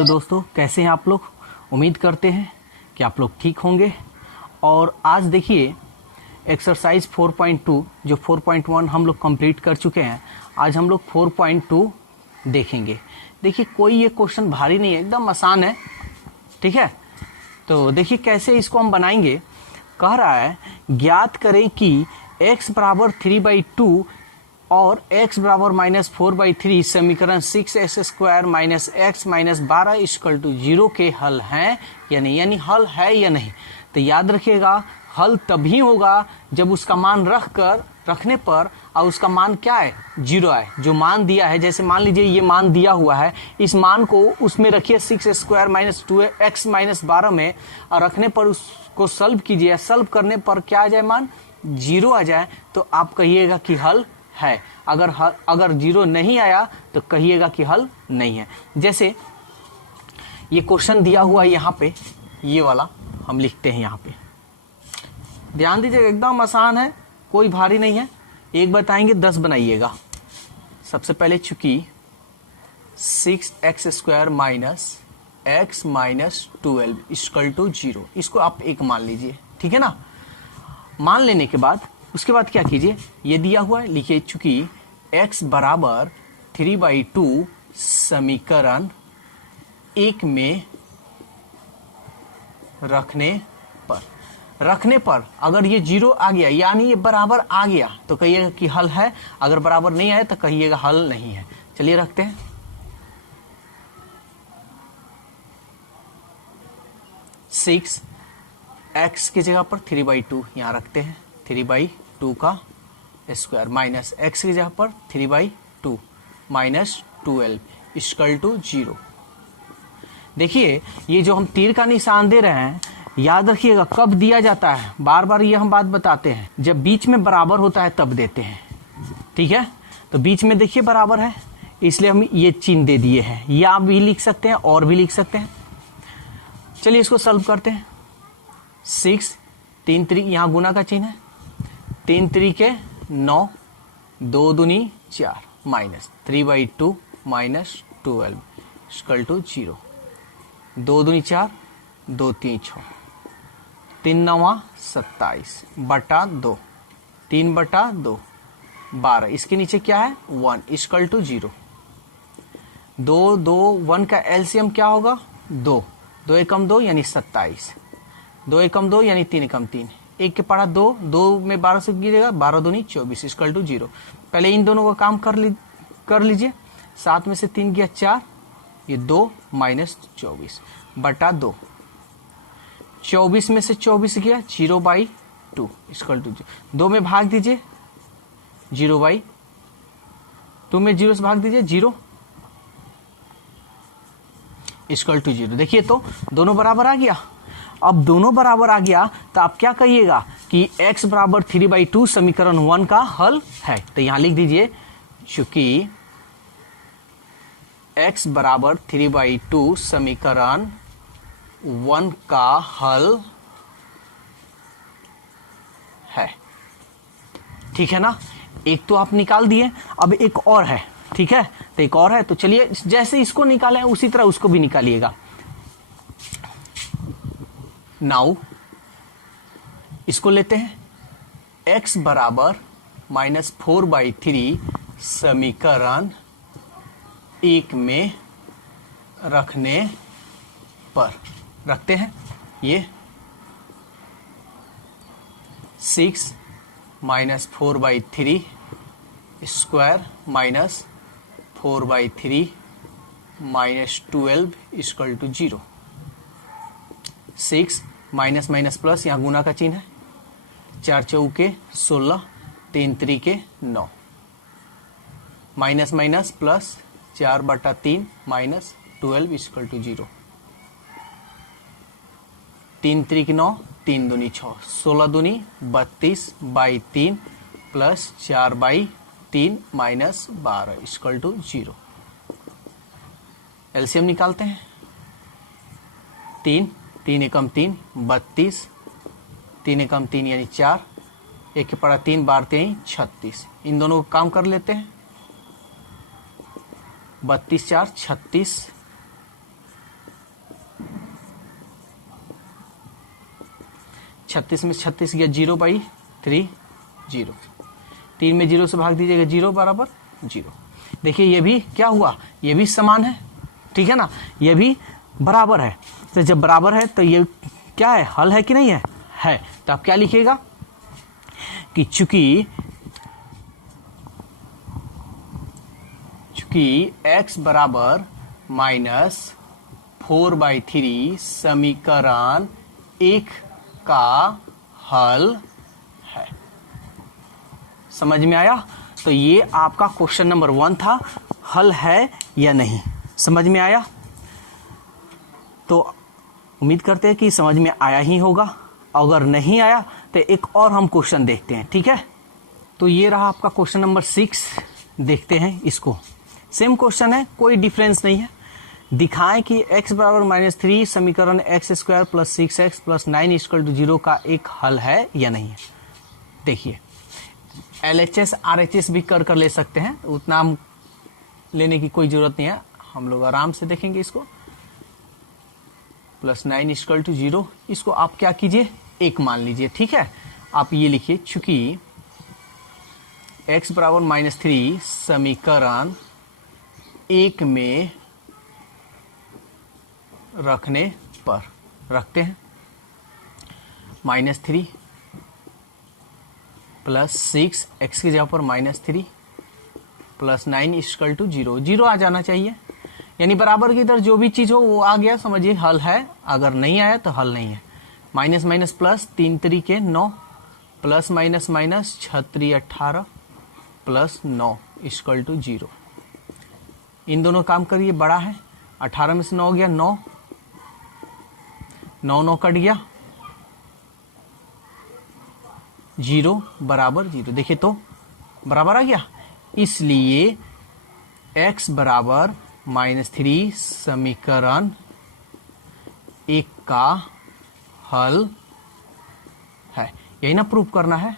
Hello दोस्तों, कैसे हैं आप लोग। उम्मीद करते हैं कि आप लोग ठीक होंगे। और आज देखिए एक्सरसाइज 4.2 जो 4.1 हम लोग कंप्लीट कर चुके हैं, आज हम लोग 4.2 देखेंगे। देखिए कोई ये क्वेश्चन भारी नहीं है, एकदम आसान है। ठीक है, तो देखिए कैसे इसको हम बनाएंगे। कह रहा है ज्ञात करें कि x बराबर 3/2 और x बराबर -4/3 समीकरण 6x² minus x minus 12 equal to 0 के हल हैं या नहीं, यानी हल है या नहीं। तो याद रखिएगा हल तभी होगा जब उसका मान रखने पर और उसका मान क्या है, 0 है। जो मान दिया है, जैसे मान लीजिए ये मान दिया हुआ है, इस मान को उसमें रखिए 6² माइनस 2x माइनस 12 में, और रखने पर उसको सॉल्व कीजिए। सॉल्व करने पर क्या आ जाए, मान 0 आ जाए, तो आप कहिएगा कि हल है। अगर 0 नहीं आया तो कहिएगा कि हल नहीं है। जैसे ये क्वेश्चन दिया हुआ है यहाँ पे, ये वाला हम लिखते हैं यहाँ पे। ध्यान दीजिए एकदम आसान है, कोई भारी नहीं है। एक बताएंगे 10 बनाइएगा। सबसे पहले चूंकि 6x² minus x minus 12 equal to 0, इसको आप एक मान लीजिए। ठीक है ना। मान लेने के बाद उसके बाद क्या कीजिए, ये दिया हुआ है, लिखिए चूंकि x बराबर 3/2 समीकरण 1 में रखने पर अगर ये 0 आ गया, यानी ये बराबर आ गया, तो कहिएगा कि हल है। अगर बराबर नहीं आए तो कहिएगा हल नहीं है। चलिए रखते हैं। सिक्स x की जगह पर 3/2 यहां रखते हैं, 3/2 का स्क्वायर माइनस x की जगह पर 3/2 माइनस 12 इक्वल टू 0। देखिए ये जो हम तीर का निशान दे रहे हैं, याद रखिएगा कब दिया जाता है, बार बार ये हम बात बताते हैं, जब बीच में बराबर होता है तब देते हैं। ठीक है, तो बीच में देखिए बराबर है, इसलिए हम ये चिन्ह दे दिए हैं। ये आप भी लिख सकते हैं और भी लिख सकते हैं। चलिए इसको सॉल्व करते हैं। 6 3 3 यहाँ गुना का चिन्ह है, 3 3 के 9, 2 दूनी 4 माइनस 3/2 माइनस 12 इक्वल टू 0। 2 दूनी 4, 2 3 6, 3 9 27 बटा 2, 3/2 12। इसके नीचे क्या है, 1 इक्वल टू 0। 2 2 1 का एलसीएम क्या होगा, 2 2 एकम 2 यानी 27, 2 एकम 2 यानी 3 एकम 3, 1 के पढ़ा 2, 2 में 12 से गिरेगा, 12 दूनी 24 इक्वल टू 0। पहले इन दोनों का काम कर लीजिए। 7 में से 3 गया 4, ये 2 माइनस 24 बटा 2। 24 में से 24 गया 0/2 इक्वल टू 2 में भाग दीजिए, 0/2 में 0 से भाग दीजिए, 0 इक्वल टू 0। देखिए तो दोनों बराबर आ गया। अब दोनों बराबर आ गया तो आप क्या कहिएगा कि x बराबर 3/2 समीकरण 1 का हल है। तो यहां लिख दीजिए चूंकि x बराबर 3/2 समीकरण 1 का हल है। ठीक है ना। एक तो आप निकाल दिए, अब एक और है। ठीक है, तो एक और है, तो चलिए जैसे इसको निकालें उसी तरह उसको भी निकालिएगा। नाउ इसको लेते हैं, x बराबर -4/3 समीकरण 1 में रखने पर रखते हैं। ये 6 -4/3 square minus 4/3 minus 12 equal to 0। 6 minus minus plus, यहाँ गुना का चिन्ह है, 4 चौके 16, 3 त्रिके 9, minus minus plus 4/3 minus 12 equal to 0। 3 त्रिक 9, 3 दूनी 6, 16 दूनी 32/3 plus 4/3 minus 12 equal to 0। LCM निकालते हैं। 3 3 एकम 3 32, 3 एकम 3 यानी 4, 1 के पड़ा 3 बार 3 36। इन दोनों को काम कर लेते हैं। 32 4 36 36 में 36 गया 0/3 0, 3 में 0 से भाग दीजिएगा 0 बराबर 0। देखिए ये भी क्या हुआ, ये भी समान है, ठीक है ना, ये भी बराबर है। तो जब बराबर है तो ये क्या है, हल है कि नहीं है। तो आप क्या लिखिएगा कि चूंकि x बराबर -4/3 समीकरण 1 का हल है। समझ में आया? तो ये आपका क्वेश्चन नंबर 1 था, हल है या नहीं, समझ में आया? तो उम्मीद करते हैं कि समझ में आया ही होगा। अगर नहीं आया तो एक और हम क्वेश्चन देखते हैं, ठीक है? तो ये रहा आपका क्वेश्चन नंबर 6, देखते हैं इसको। सेम क्वेश्चन है, कोई डिफरेंस नहीं है। दिखाएं कि x बराबर -3 समीकरण x² + 6x + 9 = 0 का एक हल है या नहीं है। देखिए LHS RHS भी कर ले सकते हैं, उतना हम लेने की कोई जरूरत नहीं है, हम लोग आराम से देखेंगे इसको। +9 = 0, इसको आप क्या कीजिए, 1 मान लीजिए, ठीक है? आप ये लिखिए चूंकि x बराबर -3 समीकरण 1 में रखने पर, रखते हैं -3 + 6 x की जगह पर -3 + 9 = 0, 0 आ जाना चाहिए, यानी बराबर की इधर जो भी चीज हो वो आ गया, समझिए हल है। अगर नहीं आया तो हल नहीं है। माइनस माइनस प्लस 3 तरीके 9 प्लस माइनस माइनस 6 3 18 प्लस 9 = 0। इन दोनों काम करिए, बड़ा है 18 में से 9 गया 9 9 9 कट गया 0 बराबर 0। देखिए तो बराबर आ गया, इसलिए x बराबर -3 समीकरण 1 का हल है। यही ना प्रूव करना है,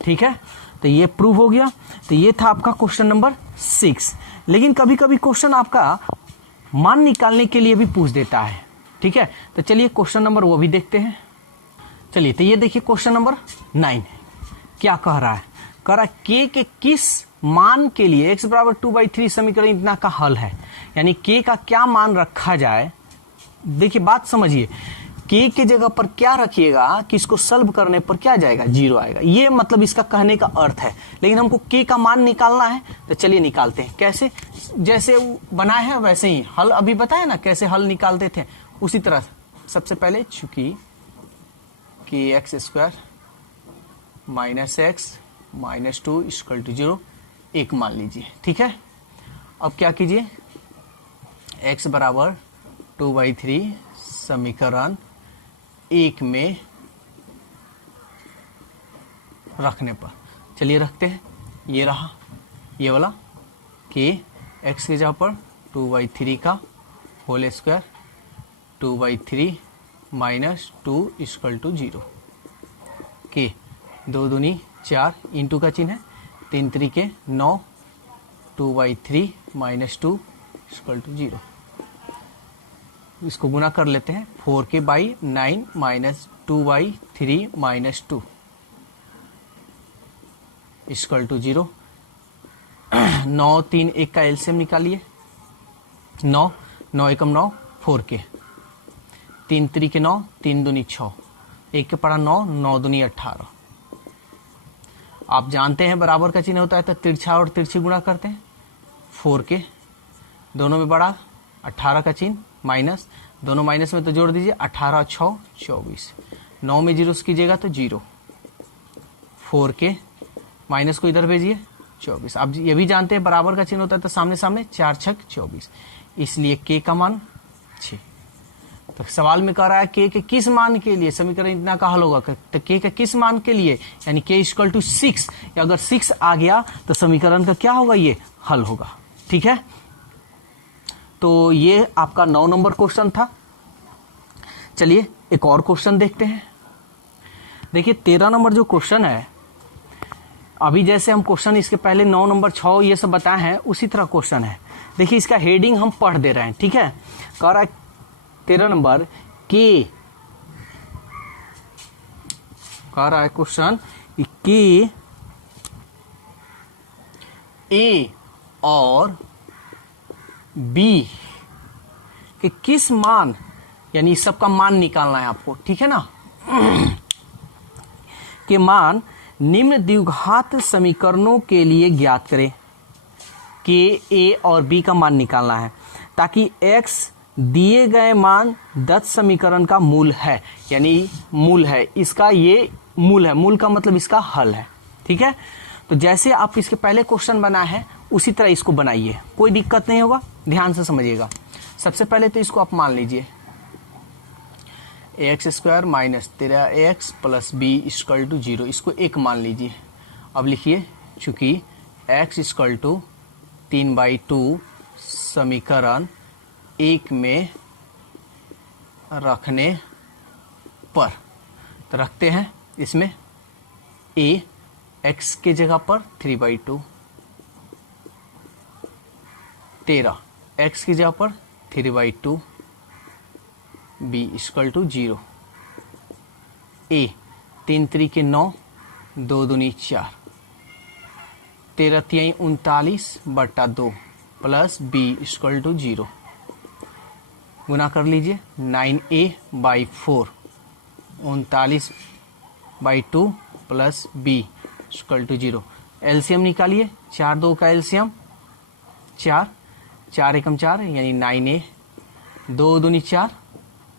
ठीक है? तो ये प्रूव हो गया। तो ये था आपका क्वेश्चन नंबर 6। लेकिन कभी कभी क्वेश्चन आपका मान निकालने के लिए भी पूछ देता है, ठीक है? तो चलिए क्वेश्चन नंबर वो भी देखते हैं। चलिए तो ये देखिए क्वेश्चन नंबर 9 क्या कह रहा है, कह रहा है k के किस मान के लिए x बराबर 2/3 समीकरण इतना का हल है, यानी k का क्या मान रखा जाए। देखिए बात समझिए, k के जगह पर क्या रखिएगा कि इसको सॉल्व करने पर क्या जाएगा, 0 आएगा। ये मतलब इसका कहने का अर्थ है। लेकिन हमको k का मान निकालना है, तो चलिए निकालते हैं। कैसे, जैसे बनाए हैं वैसे ही हल अभी बताया ना, कैसे हल निकालते थे उसी तरह। सबसे पहले चूंकि x² - x - 2 = 0 1 मान लीजिए, ठीक है? अब क्या कीजिए, x बराबर 2/3 समीकरण 1 में रखने पर, चलिए रखते हैं। ये रहा ये वाला कि x की जगह पर 2/3 का होल स्क्वायर 2/3 - 2 = 0 के 2 दूनी 4 इंटू का चिन्ह है, 3 तरीके 9 2/3 - 2 = 0। इसको गुना कर लेते हैं, 4k/9 - 2/3 - 2 = 0। 9 3 1 का एलसीएम निकालिए, 9 9 एकम 9 4k 3 तरीके 9 3 दूनी 6 1 के पड़ा 9 9 दूनी 18। आप जानते हैं बराबर का चिन्ह होता है तो तिरछा और तिरछी गुणा करते हैं। 4k दोनों में बड़ा 18 का चिन्ह माइनस, दोनों माइनस में तो जोड़ दीजिए 18 6 24, 9 में 0 कीजिएगा तो 0, 4k माइनस को इधर भेजिए 24। आप ये भी जानते हैं बराबर का चिन्ह होता है तो सामने सामने 4 6 24, इसलिए k का मान 6। तो सवाल में कह रहा है k के किस मान के लिए समीकरण इतना का हल होगा, तो k के किस मान के लिए, यानी k = 6। या अगर 6 आ गया तो समीकरण का क्या होगा, ये हल होगा, ठीक है? तो ये आपका 9 नंबर क्वेश्चन था। चलिए एक और क्वेश्चन देखते हैं। देखिए 13 नंबर जो क्वेश्चन है, अभी जैसे हम क्वेश्चन इसके पहले 9 नंबर 6 ये सब बताए हैं उसी तरह क्वेश्चन है। देखिए इसका हेडिंग हम पढ़ दे रहे हैं, ठीक है? कह रहा है 13 नंबर k कह रहा है क्वेश्चन कि ए और बी के किस मान, यानी सबका मान निकालना है आपको, ठीक है ना, के मान निम्न द्विघात समीकरणों के लिए ज्ञात करें। कि ए और बी का मान निकालना है ताकि x दिए गए मान दत्त समीकरण का मूल है, यानी मूल है इसका, ये मूल है, मूल का मतलब इसका हल है, ठीक है। तो जैसे आप इसके पहले क्वेश्चन बनाए हैं उसी तरह इसको बनाइए, कोई दिक्कत नहीं होगा, ध्यान से समझिएगा। सबसे पहले तो इसको आप मान लीजिए ax² minus 13x plus b equal to 0, इसको एक मान लीजिए। अब लिखिए चूंकि x इक्वल टू 3/2 समीकरण 1 में रखने पर, तो रखते हैं इसमें a x के जगह पर 3/2, 13 x की जगह पर 3/2, b इक्वल टू 0, a 3 3 के 9, 2 दूनी 4, 13 3 39/2 प्लस b इक्वल टू 0, गुना कर लीजिए 9a/4, 39/2 plus b equal to 0। LCM निकालिए, 4 2 का एलसीएम 4, 4 एकम 4 यानी 9a, 2 दूनी 4,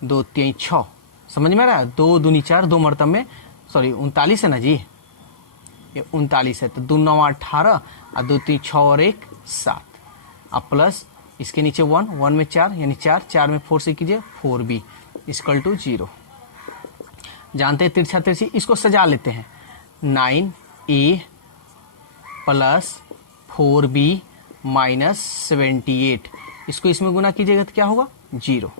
2 3 6, समझ में आ रहा है, 2 दूनी 4, 2 मरतब में, सॉरी 39 है ना जी, ये 39 है, तो 2 9 18 और 2 3 6 और 1 7, अब प्लस इसके नीचे 1 1 में 4 यानी 4 4 में 4 से कीजिए 4b इक्वल टू 0। जानते हैं तिरछा तिरछी, इसको सजा लेते हैं, 9a प्लस 4b माइनस 78, इसको इसमें गुना कीजिएगा तो क्या होगा 0,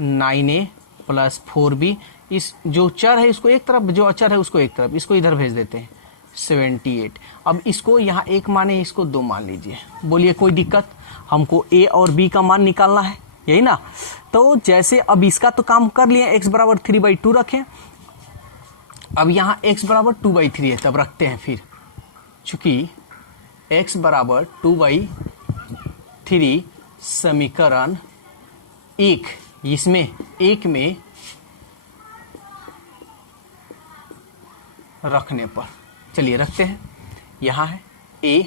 9a प्लस 4b, इस जो चर है इसको एक तरफ, जो अचर है उसको एक तरफ, इसको इधर भेज देते हैं 78। अब इसको यहाँ एक माने, इसको 2 मान लीजिए, बोलिए कोई दिक्कत, हमको a और b का मान निकालना है, यही ना। तो जैसे अब इसका तो काम कर लिए, x बराबर 3/2 रखें, अब यहाँ x बराबर 2/3 है, तब रखते हैं फिर, चूंकि x बराबर 2/3 समीकरण 1, इसमें 1 में रखने पर, चलिए रखते हैं, यहाँ है a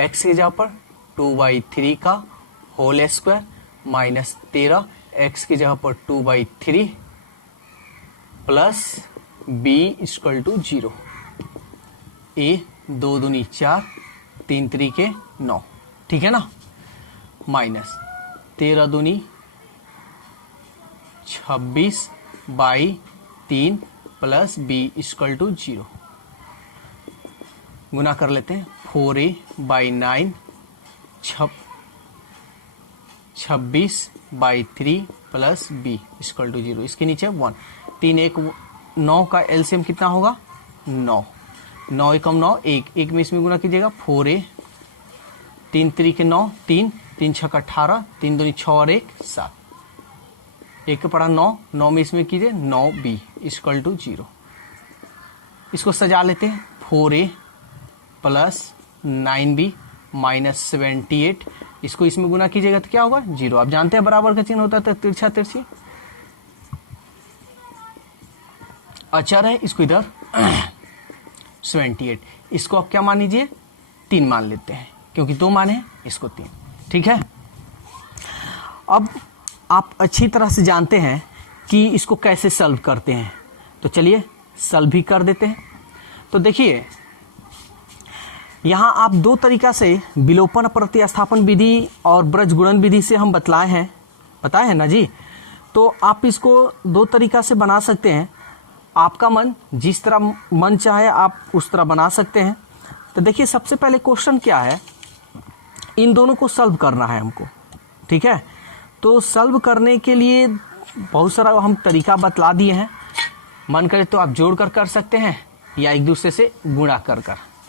x की जगह पर 2/3 का होल स्क्वायर माइनस 13 x की जगह पर 2/3 plus b equal to 0, a 2 दूनी 4, 3 3 के 9, ठीक है ना, माइनस 13 दूनी 26/3 प्लस b इक्वल टू 0, गुना कर लेते हैं 4a/9 26/3 plus b equal to 0, इसके नीचे 1, 3 1 9 का एलसीएम कितना होगा 9, 9 एकम 9, 1 में इसमें गुना कीजिएगा 4a, 3 3 के 9, 3 3 6 का 18, 3 दूनी 6 और 1 7, 1 का पड़ा 9, 9 में इसमें कीजिए 9b इक्वल टू 0, इसको सजा लेते हैं 4a प्लस 9b माइनस 78, इसको इसमें गुना कीजिएगा तो क्या होगा 0। आप जानते हैं बराबर का चिन्ह होता है तो तिरछा तिरछी, अचर है, इसको इधर 78, इसको आप क्या मान लीजिए 3 मान लेते हैं, क्योंकि 2 मान है, इसको 3, ठीक है। अब आप अच्छी तरह से जानते हैं कि इसको कैसे सॉल्व करते हैं, तो चलिए सॉल्व भी कर देते हैं। तो देखिए यहाँ आप 2 तरीका से विलोपन प्रतिस्थापन विधि और ब्रजगुणन विधि से हम बतलाए हैं, पता है ना जी। तो आप इसको 2 तरीका से बना सकते हैं, आपका मन जिस तरह मन चाहे आप उस तरह बना सकते हैं। तो देखिए सबसे पहले क्वेश्चन क्या है, इन दोनों को सॉल्व करना है हमको, ठीक है। तो सॉल्व करने के लिए बहुत सारा हम तरीका बतला दिए हैं, मन करे तो आप जोड़ कर सकते हैं या एक दूसरे से गुणा कर,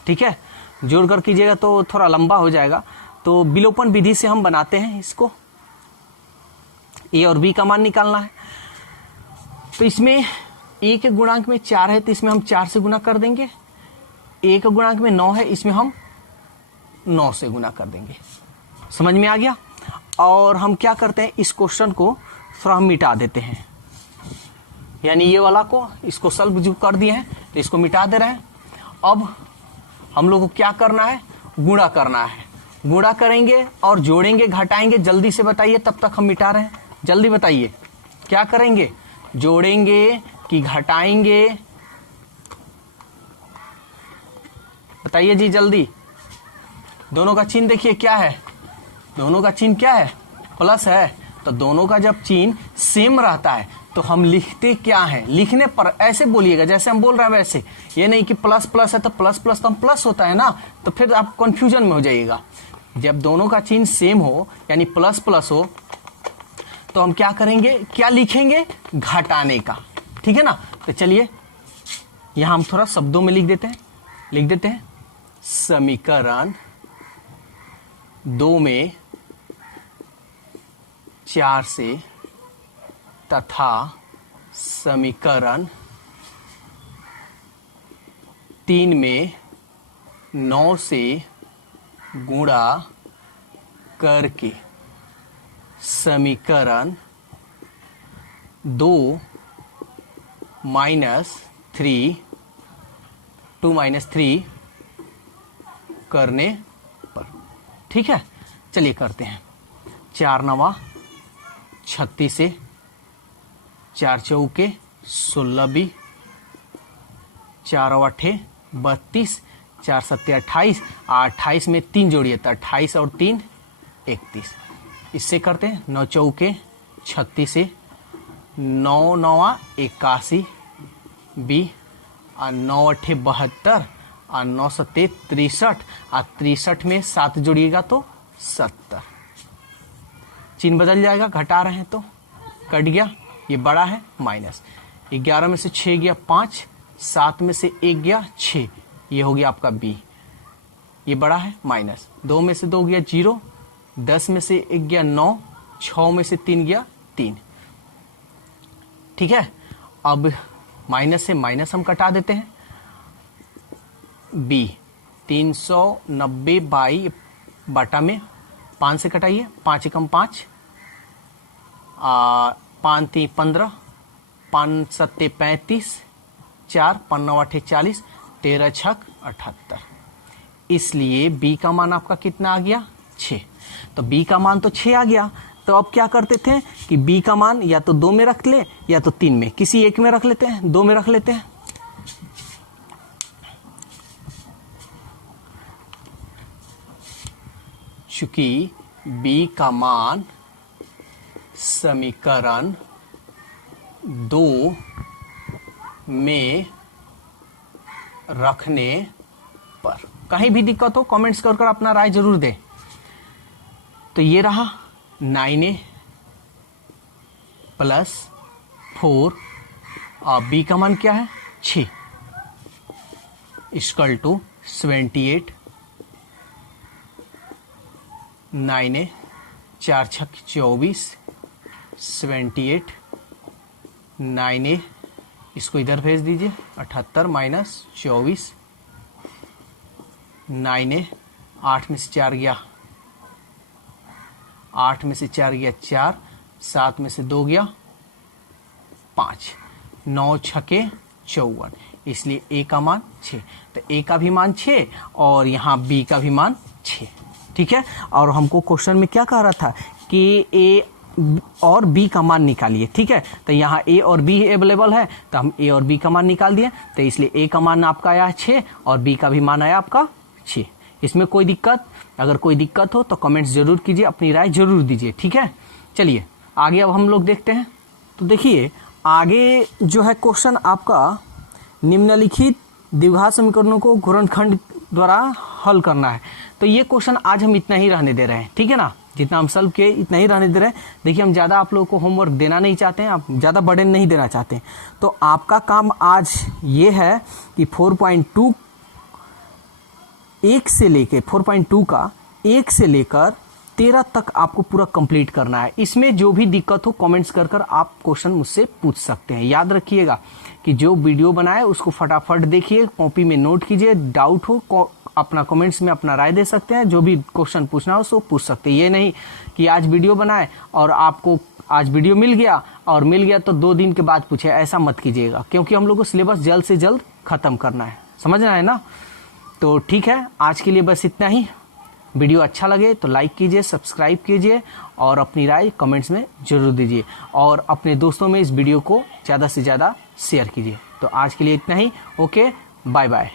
ठीक है। जोड़ कर कीजिएगा तो थोड़ा लंबा हो जाएगा, तो विलोपन विधि से हम बनाते हैं इसको, a और b का मान निकालना है। तो इसमें ए के गुणांक में 4 है तो इसमें हम 4 से गुना कर देंगे, ए के गुणांक में 9 है इसमें हम 9 से गुना कर देंगे। समझ में आ गया। और हम क्या करते हैं, इस क्वेश्चन को थोड़ा हम मिटा देते हैं, यानी ये वाला को इसको सॉल्व जो कर दिए हैं तो इसको मिटा दे रहे हैं। अब हम लोग को क्या करना है, गुणा करना है। गुणा करेंगे और जोड़ेंगे घटाएंगे, जल्दी से बताइए, तब तक हम मिटा रहे हैं, जल्दी बताइए क्या करेंगे, जोड़ेंगे कि घटाएंगे, बताइए जी जल्दी। दोनों का चिन्ह देखिए क्या है, दोनों का चिन्ह क्या है, प्लस है। तो दोनों का जब चिन्ह सेम रहता है तो हम लिखते क्या है, लिखने पर ऐसे बोलिएगा जैसे हम बोल रहे हैं वैसे, ये नहीं कि प्लस प्लस है तो प्लस प्लस तो हम प्लस होता है ना, तो फिर आप कंफ्यूजन में हो जाइएगा। जब दोनों का चिन्ह सेम हो यानी प्लस प्लस हो तो हम क्या करेंगे, क्या लिखेंगे, घटाने का, ठीक है ना। तो चलिए यहां हम थोड़ा शब्दों में लिख देते हैं, समीकरण 2 में 4 से तथा समीकरण 3 में 9 से गुणा करके समीकरण 2 -3 करने पर, ठीक है। चलिए करते हैं। 4 9 36 से 4 चौके 16 भी, 4 8 32, 4 7 28, 28 में 3 जोड़िए तो 28 और 3 31। इससे करते हैं 9 चौके 36 से 9 9 81 बी, और 9 8 72, और 9 7 63, और 63 में 7 जोड़िएगा तो 70। चिन्ह बदल जाएगा, घटा रहे हैं तो कट गया, ये बड़ा है माइनस। 11 में से 6 गया 5, 7 में से 1 गया 6, ये हो गया आपका बी, ये बड़ा है माइनस। 2 में से 2 गया 0, 10 में से 1 गया 9, 6 में से 3 गया 3, ठीक है। अब माइनस से माइनस हम कटा देते हैं, बी 390 बाई बटा में 5 से कटाइए, 5 एकम 5, 5 3 15, 5 7 35, 4 5 9 8 40, 13 6 78। इसलिए बी का मान आपका कितना आ गया, 6। तो बी का मान तो 6 आ गया। तो अब क्या करते थे कि बी का मान या तो 2 में रख ले या तो 3 में, किसी एक में रख लेते हैं, 2 में रख लेते हैं। चूंकि बी का मान समीकरण 2 में रखने पर, कहीं भी दिक्कत हो कमेंट्स कर अपना राय जरूर दें। तो ये रहा 9a प्लस 4, और बी का मान क्या है 6, इक्वल टू 78, 9a 4 6 24, 78, 9a इसको इधर भेज दीजिए, 78 माइनस 24, 9a 8 में से 4 गया 8 में से 4 गया 4, 7 में से 2 गया 5, 9 छके 54, इसलिए ए का मान 6। तो ए का भी मान 6 और यहाँ बी का भी मान 6, ठीक है। और हमको क्वेश्चन में क्या कह रहा था कि ए और बी का मान निकालिए, ठीक है। तो यहाँ ए और बी अवेलेबल है तो हम ए और बी का मान निकाल दिए। तो इसलिए ए का मान आपका आया 6 और बी का भी मान आया आपका 6। इसमें कोई दिक्कत, अगर कोई दिक्कत हो तो कमेंट्स जरूर कीजिए, अपनी राय जरूर दीजिए, ठीक है। चलिए आगे अब हम लोग देखते हैं। तो देखिए आगे जो है क्वेश्चन आपका निम्नलिखित द्विघात समीकरणों को गुणनखंड द्वारा हल करना है। तो ये क्वेश्चन आज हम इतना ही रहने दे रहे हैं, ठीक है ना। जितना हम सॉल्व किए इतना ही रहने दे रहे हैं। देखिए हम ज़्यादा आप लोगों को होमवर्क देना नहीं चाहते हैं, आप ज़्यादा बर्डन नहीं देना चाहते हैं। तो आपका काम आज ये है कि 4.2 1 से लेकर 4.2 का 1 से लेकर 13 तक आपको पूरा कंप्लीट करना है। इसमें जो भी दिक्कत हो कमेंट्स कर कर आप क्वेश्चन मुझसे पूछ सकते हैं। याद रखिएगा कि जो वीडियो बनाए उसको फटाफट देखिए, कॉपी में नोट कीजिए, डाउट हो अपना कमेंट्स में अपना राय दे सकते हैं, जो भी क्वेश्चन पूछना हो सो पूछ सकते हैं। ये नहीं कि आज वीडियो बनाए और आपको आज वीडियो मिल गया तो 2 दिन के बाद पूछे, ऐसा मत कीजिएगा, क्योंकि हम लोग को सिलेबस जल्द से जल्द खत्म करना है, समझना है ना। तो ठीक है, आज के लिए बस इतना ही। वीडियो अच्छा लगे तो लाइक कीजिए, सब्सक्राइब कीजिए और अपनी राय कमेंट्स में जरूर दीजिए और अपने दोस्तों में इस वीडियो को ज़्यादा से ज़्यादा शेयर कीजिए। तो आज के लिए इतना ही। Okay, bye bye.